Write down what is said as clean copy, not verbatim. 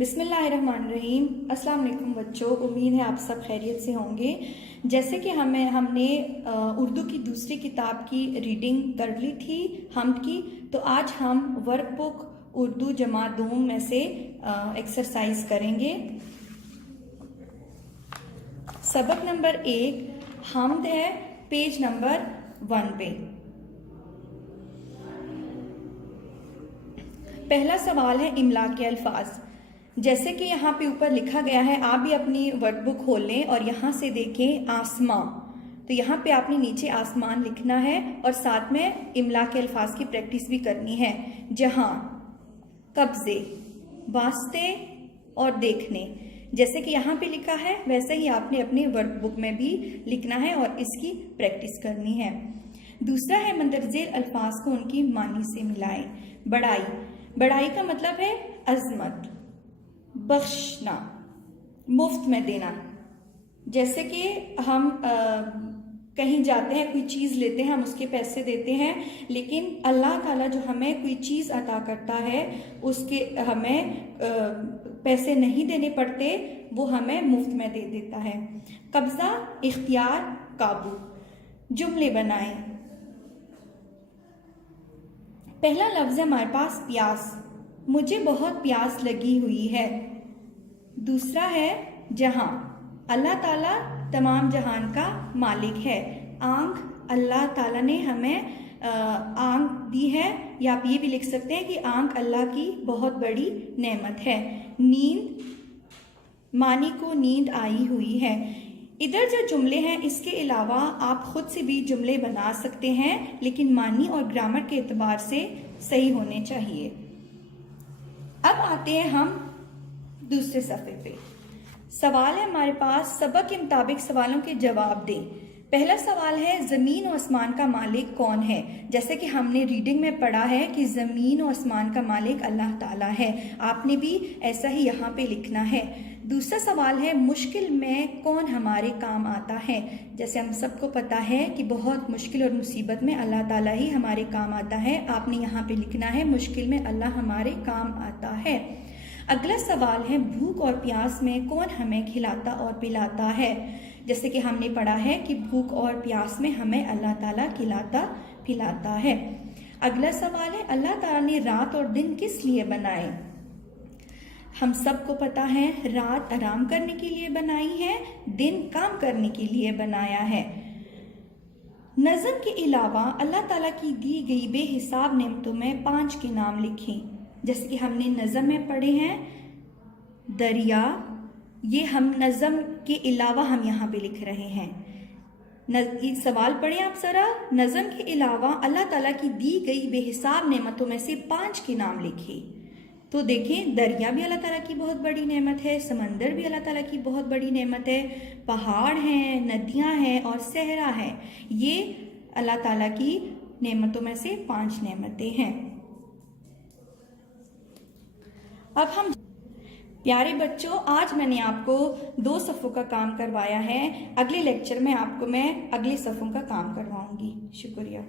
بسم اللہ الرحمن الرحیم۔ السلام علیکم بچوں، امید ہے آپ سب خیریت سے ہوں گے۔ جیسے کہ ہم نے اردو کی دوسری کتاب کی ریڈنگ کر لی تھی حمد کی، تو آج ہم ورک بک اردو جماعت دوم میں سے ایکسرسائز کریں گے۔ سبق نمبر 1 حمد ہے، پیج نمبر 1 پہ۔ پہلا سوال ہے املا کے الفاظ۔ جیسے کہ یہاں پہ اوپر لکھا گیا ہے، آپ بھی اپنی ورک بک کھول لیں اور یہاں سے دیکھیں آسمان، تو یہاں پہ آپ نے نیچے آسمان لکھنا ہے اور ساتھ میں املا کے الفاظ کی پریکٹس بھی کرنی ہے۔ جہاں، قبضے، واسطے اور دیکھنے، جیسے کہ یہاں پہ لکھا ہے ویسے ہی آپ نے اپنی ورک بک میں بھی لکھنا ہے اور اس کی پریکٹس کرنی ہے۔ دوسرا ہے مندرجہ الفاظ کو ان کی معنی سے ملائیں۔ بڑائی، بڑائی کا مطلب ہے عظمت، بخشنا، مفت میں دینا۔ جیسے کہ ہم کہیں جاتے ہیں، کوئی چیز لیتے ہیں، ہم اس کے پیسے دیتے ہیں، لیکن اللہ تعالیٰ جو ہمیں کوئی چیز عطا کرتا ہے اس کے ہمیں پیسے نہیں دینے پڑتے، وہ ہمیں مفت میں دے دیتا ہے۔ قبضہ، اختیار، قابو۔ جملے بنائیں۔ پہلا لفظ ہے ہمارے پاس پیاس، مجھے بہت پیاس لگی ہوئی ہے۔ دوسرا ہے جہاں، اللہ تعالیٰ تمام جہان کا مالک ہے۔ آنکھ، اللہ تعالیٰ نے ہمیں آنکھ دی ہے، یا آپ یہ بھی لکھ سکتے ہیں کہ آنکھ اللہ کی بہت بڑی نعمت ہے۔ نیند، معنی کو نیند آئی ہوئی ہے۔ ادھر جو جملے ہیں اس کے علاوہ آپ خود سے بھی جملے بنا سکتے ہیں، لیکن معنی اور گرامر کے اعتبار سے صحیح ہونے چاہیے۔ اب آتے ہیں ہم دوسرے صفحے پہ۔ سوال ہے ہمارے پاس، سبق کے مطابق سوالوں کے جواب دیں۔ پہلا سوال ہے زمین و آسمان کا مالک کون ہے؟ جیسے کہ ہم نے ریڈنگ میں پڑھا ہے کہ زمین و آسمان کا مالک اللہ تعالیٰ ہے، آپ نے بھی ایسا ہی یہاں پہ لکھنا ہے۔ دوسرا سوال ہے مشکل میں کون ہمارے کام آتا ہے؟ جیسے ہم سب کو پتا ہے کہ بہت مشکل اور مصیبت میں اللہ تعالیٰ ہی ہمارے کام آتا ہے، آپ نے یہاں پہ لکھنا ہے مشکل میں اللہ ہمارے کام آتا ہے۔ اگلا سوال ہے بھوک اور پیاس میں کون ہمیں کھلاتا اور پلاتا ہے؟ جیسے کہ ہم نے پڑھا ہے کہ بھوک اور پیاس میں ہمیں اللہ تعالیٰ کھلاتا پلاتا ہے۔ اگلا سوال ہے اللہ تعالیٰ نے رات اور دن کس لیے بنائے؟ ہم سب کو پتا ہے رات آرام کرنے کے لیے بنائی ہے، دن کام کرنے کے لیے بنایا ہے۔ نظم کے علاوہ اللہ تعالیٰ کی دی گئی بے حساب نعمتوں میں 5 کے نام لکھیں۔ جیسے کہ ہم نے نظم میں پڑھے ہیں دریا، یہ ہم نظم کے علاوہ ہم یہاں پہ لکھ رہے ہیں۔ سوال پڑھیں آپ ذرا، نظم کے علاوہ اللہ تعالیٰ کی دی گئی بے حساب نعمتوں میں سے 5 کے نام لکھیں۔ تو دیکھیں دریا بھی اللہ تعالیٰ کی بہت بڑی نعمت ہے، سمندر بھی اللہ تعالیٰ کی بہت بڑی نعمت ہے، پہاڑ ہیں، ندیاں ہیں اور صحرا ہے، یہ اللہ تعالیٰ کی نعمتوں میں سے 5 نعمتیں ہیں۔ اب ہم پیارے بچوں، آج میں نے آپ کو 2 صفحوں کا کام کروایا ہے، اگلے لیکچر میں آپ کو میں اگلے صفحوں کا کام کرواؤں گی۔ شکریہ۔